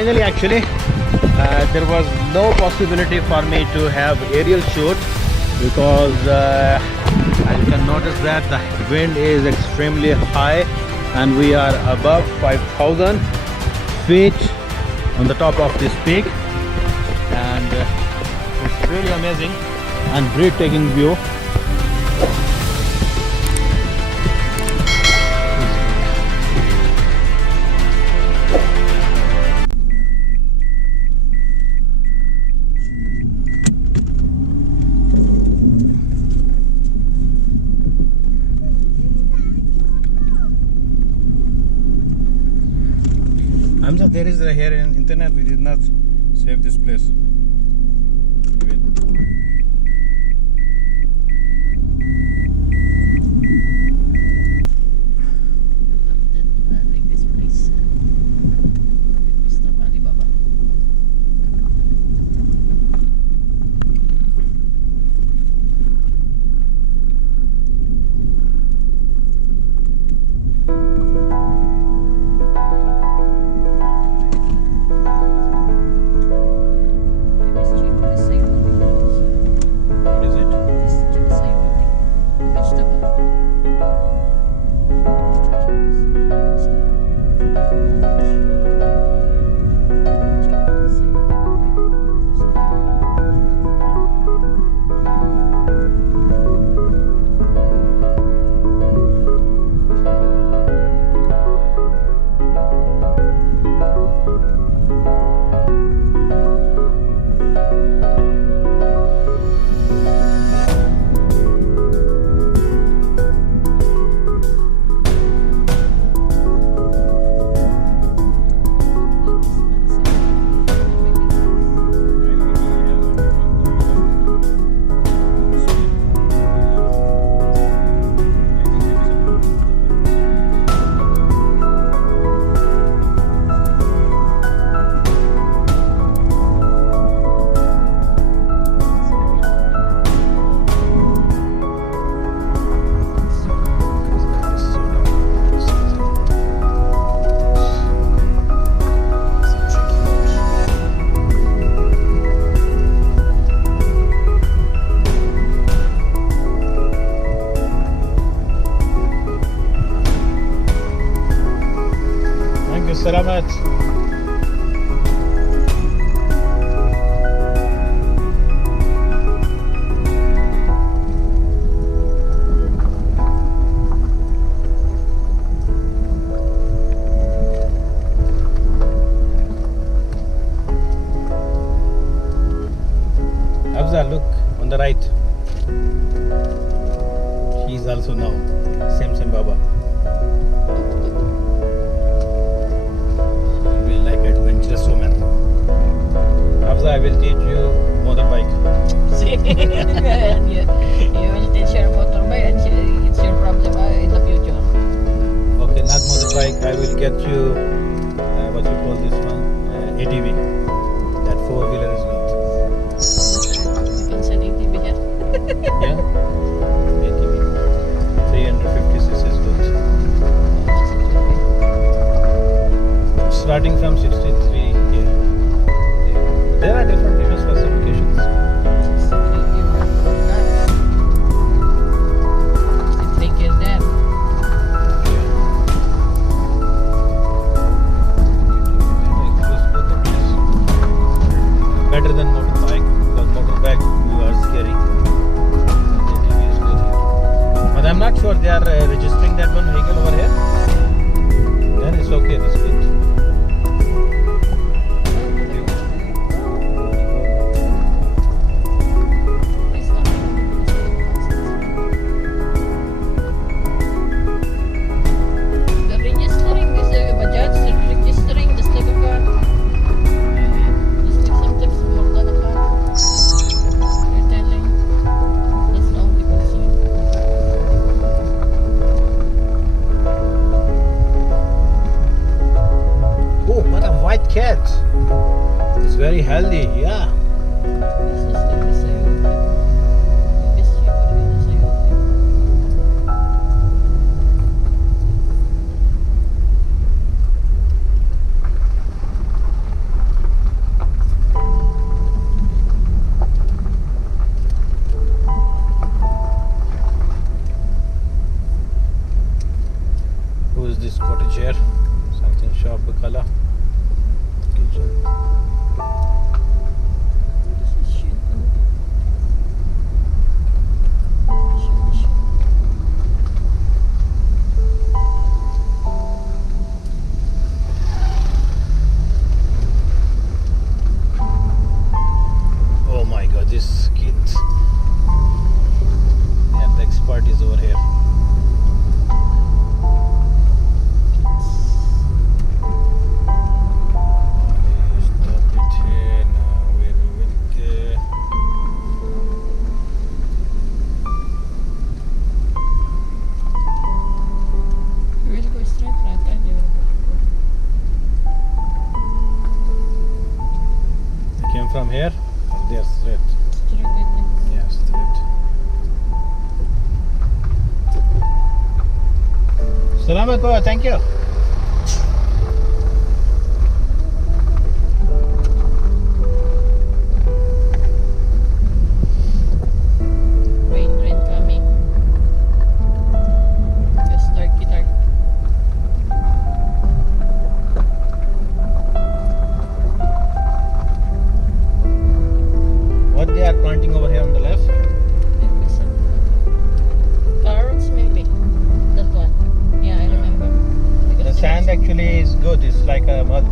finally, actually, there was no possibility for me to have aerial shoot because as you can notice that the wind is extremely high and we are above 5,000 feet on the top of this peak, and it's really amazing and breathtaking view. Amjad, there is here in internet we did not save this place. Wait. Like this place with Mr. Alibaba. What is it? Selamat. Afzal, look on the right. He is also now same Baba. Adventurous woman. Afza, I will teach you motorbike. You will teach her motorbike and it's your problem in the future. Okay, not motorbike. I will get you what you call this one, ATV. That four-wheeler is good. You can send ATV here. Yeah, ATV. 350cc is good. Starting from 63 here. There are different specifications. Take your dad. Better than motorbike, because motorbike you are scary. ATV is good here. But I'm not sure they are registering that one vehicle over here. Then it's okay, that's good. Salamat po. Thank you. Rain coming. Just darky dark. What they are planting over here on the left? Maybe some carrots, maybe. That one. Yeah, I remember. The Because sand actually is good. It's like a mud.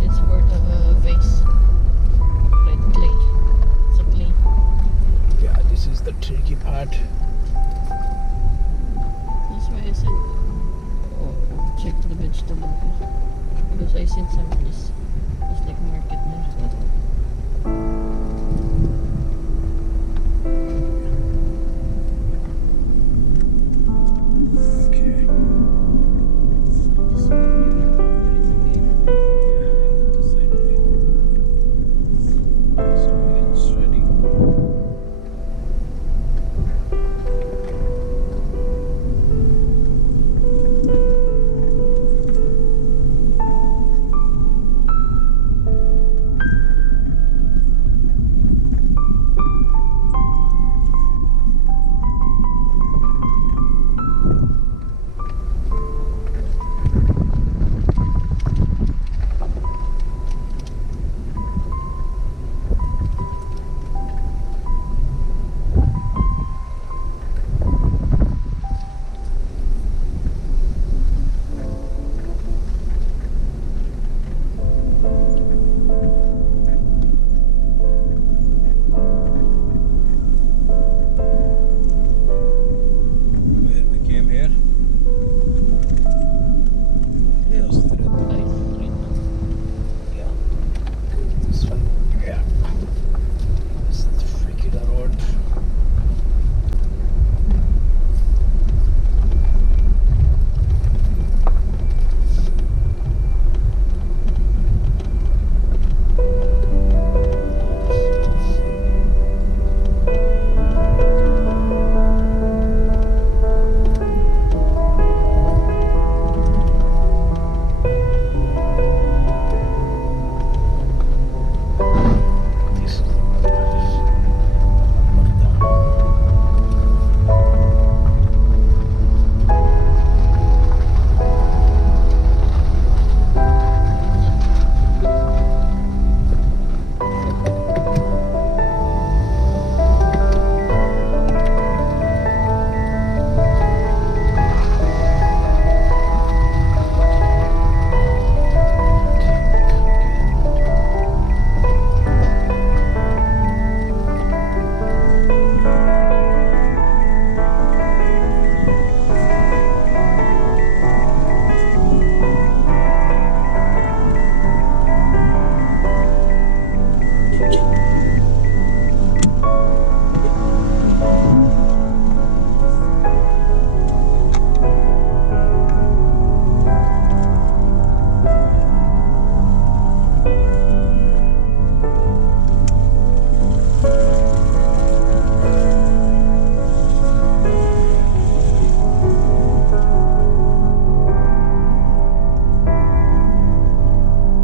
it's worth of a vase. Red clay. It's a clay. Yeah, this is the tricky part. That's why I said, oh, check the vegetable here. Because I seen some of this. It's like market there. Okay. This one, you're in the middle. The side of it. So it's ready. Where we came here. Yes, yeah. This one. Yeah. This is the freaking road.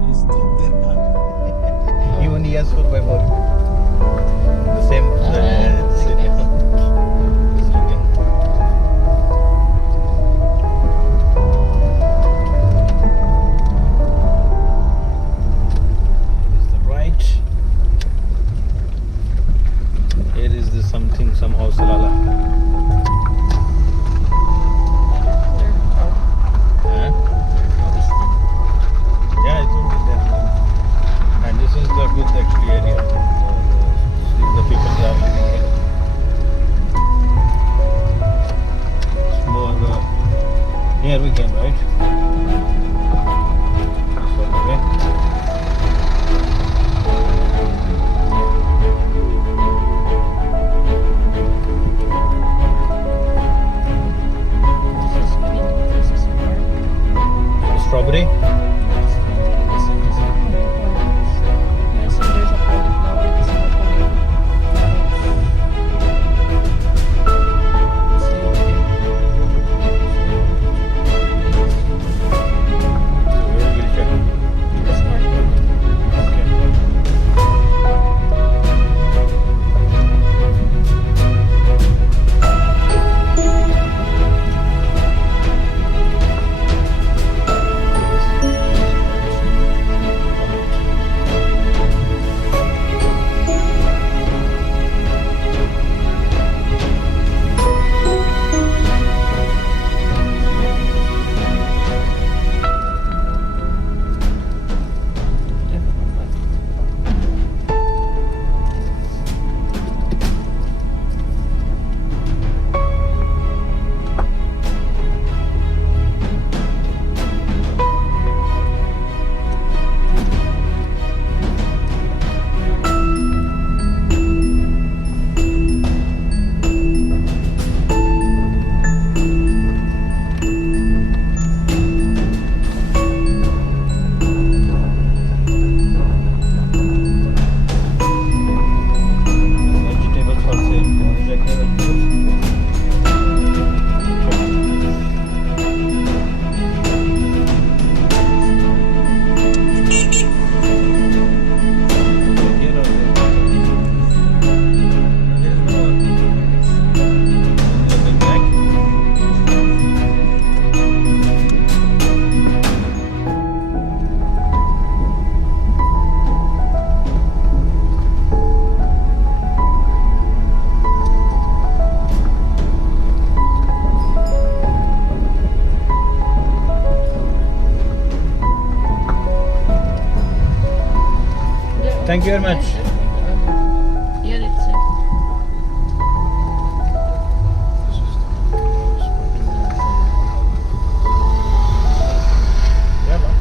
This is the Even he has 4x4. The same. like It's looking. Here is the right. Here is the something, somehow Salala. Huh? Yeah, it's only there. And this is the good actually area. The people they are living here. It's more here we can, right? This one, okay. Thank you very much. Here it's Yeah, man.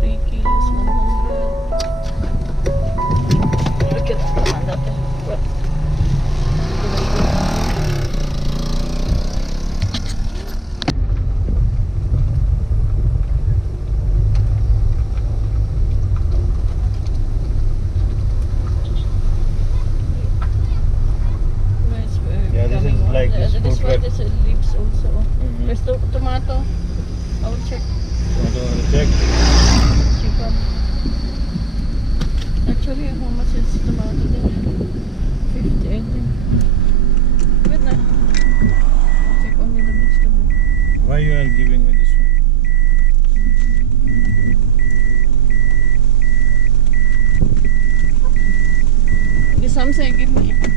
3 kilos, 100. Look at that. Yeah, this is like this This food one, truck. there's leaves also. Mhm. There's tomato. I will check. Check. Cheaper. Actually, how much is tomato there? 50, I think. Wait na. Check only the vegetable. Why you are giving me this one? The some say give me